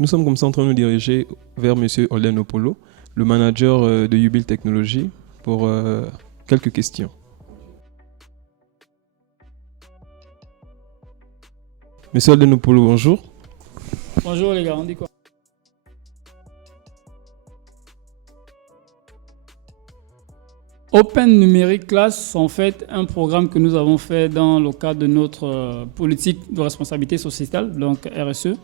Nous sommes comme ça en train de nous diriger vers M. Olen Opolo, le manager de Yubil Technologies, pour quelques questions. Monsieur Olen Opolo, bonjour. Bonjour les gars, on dit quoi? Open Numérique Class, c'est en fait un programme que nous avons fait dans le cadre de notre politique de responsabilité sociétale, donc RSE,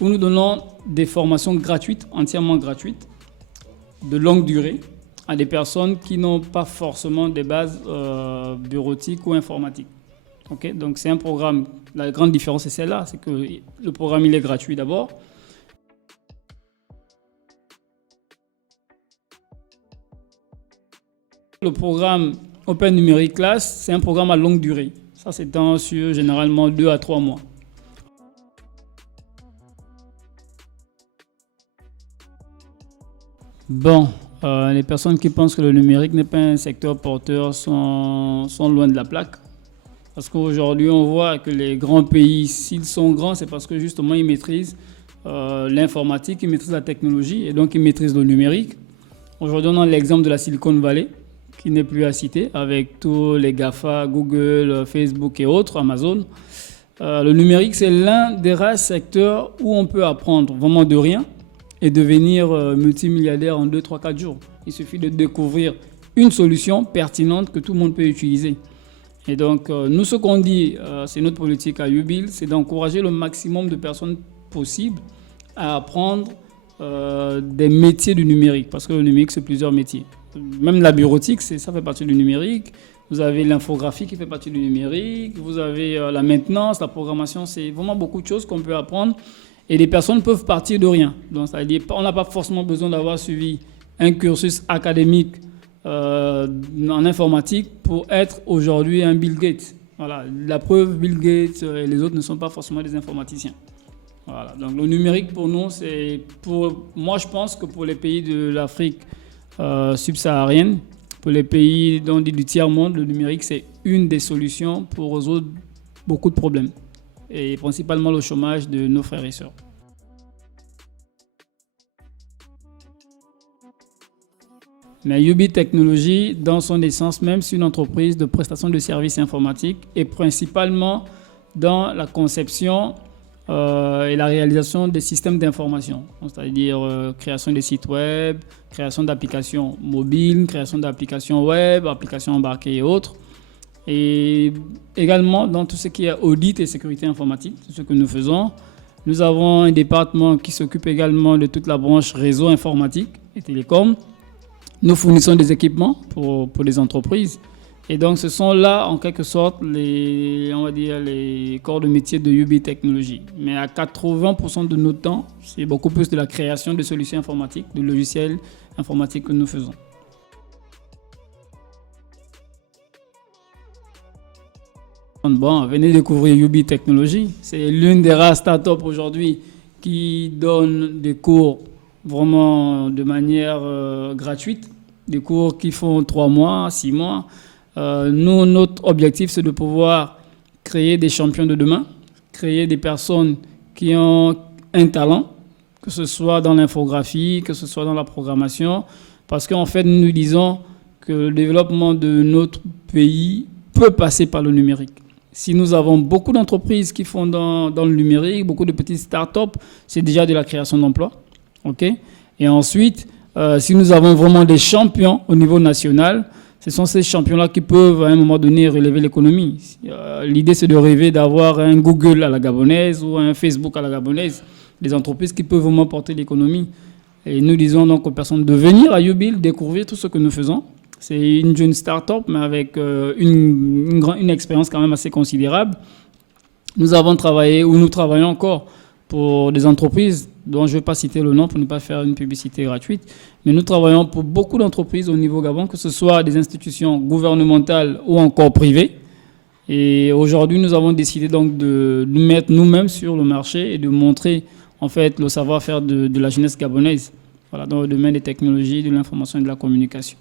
où nous donnons des formations gratuites, entièrement gratuites, de longue durée, à des personnes qui n'ont pas forcément des bases bureautiques ou informatiques. Okay? Donc c'est un programme, la grande différence c'est celle-là, c'est que le programme il est gratuit d'abord. Le programme Open Numérique Class, c'est un programme à longue durée. Ça s'étend sur généralement 2 à 3 mois. Bon, les personnes qui pensent que le numérique n'est pas un secteur porteur sont loin de la plaque. Parce qu'aujourd'hui, on voit que les grands pays, s'ils sont grands, c'est parce que justement, ils maîtrisent l'informatique, ils maîtrisent la technologie et donc ils maîtrisent le numérique. Aujourd'hui, on a l'exemple de la Silicon Valley, qui n'est plus à citer, avec tous les GAFA, Google, Facebook et autres, Amazon. Le numérique, c'est l'un des rares secteurs où on peut apprendre vraiment de rien et devenir multimilliardaire en 2, 3, 4 jours. Il suffit de découvrir une solution pertinente que tout le monde peut utiliser. Et donc, nous, ce qu'on dit, c'est notre politique à Yubil, c'est d'encourager le maximum de personnes possibles à apprendre des métiers du numérique, parce que le numérique, c'est plusieurs métiers. Même la bureautique, ça fait partie du numérique. Vous avez l'infographie qui fait partie du numérique. Vous avez la maintenance, la programmation. C'est vraiment beaucoup de choses qu'on peut apprendre. Et les personnes peuvent partir de rien. Donc, c'est-à-dire, on n'a pas forcément besoin d'avoir suivi un cursus académique en informatique pour être aujourd'hui un Bill Gates. Voilà. La preuve, Bill Gates et les autres ne sont pas forcément des informaticiens. Voilà. Donc, le numérique, pour nous, moi, je pense que pour les pays de l'Afrique subsaharienne, pour les pays du tiers-monde, le numérique, c'est une des solutions pour résoudre beaucoup de problèmes, et principalement le chômage de nos frères et sœurs. Mais Yubil Technologies, dans son essence même, c'est une entreprise de prestation de services informatiques et principalement dans la conception et la réalisation des systèmes d'information, c'est-à-dire création des sites web, création d'applications mobiles, création d'applications web, applications embarquées et autres. Et également dans tout ce qui est audit et sécurité informatique, c'est ce que nous faisons. Nous avons un département qui s'occupe également de toute la branche réseau informatique et télécom. Nous fournissons des équipements pour les entreprises. Et donc, ce sont là, en quelque sorte, les corps de métier de Yubil Technologies. Mais à 80% de notre temps, c'est beaucoup plus de la création de solutions informatiques, de logiciels informatiques que nous faisons. Bon, venez découvrir Yubil Technologies. C'est l'une des rares startups aujourd'hui qui donne des cours vraiment de manière gratuite. Des cours qui font 3 mois, 6 mois. Nous, notre objectif, c'est de pouvoir créer des champions de demain, créer des personnes qui ont un talent, que ce soit dans l'infographie, que ce soit dans la programmation, parce qu'en fait, nous disons que le développement de notre pays peut passer par le numérique. Si nous avons beaucoup d'entreprises qui font dans le numérique, beaucoup de petites startups, c'est déjà de la création d'emplois. Okay? Et ensuite, si nous avons vraiment des champions au niveau national, ce sont ces champions-là qui peuvent, à un moment donné, relever l'économie. L'idée, c'est de rêver d'avoir un Google à la gabonaise ou un Facebook à la gabonaise, des entreprises qui peuvent vraiment porter l'économie. Et nous disons donc aux personnes de venir à Yubil, découvrir tout ce que nous faisons. C'est une jeune start-up, mais avec une expérience quand même assez considérable. Nous avons travaillé, ou nous travaillons encore, pour des entreprises dont je ne vais pas citer le nom pour ne pas faire une publicité gratuite, mais nous travaillons pour beaucoup d'entreprises au niveau Gabon, que ce soit des institutions gouvernementales ou encore privées. Et aujourd'hui, nous avons décidé donc de nous mettre nous-mêmes sur le marché et de montrer en fait le savoir-faire de la jeunesse gabonaise, voilà, dans le domaine des technologies, de l'information et de la communication.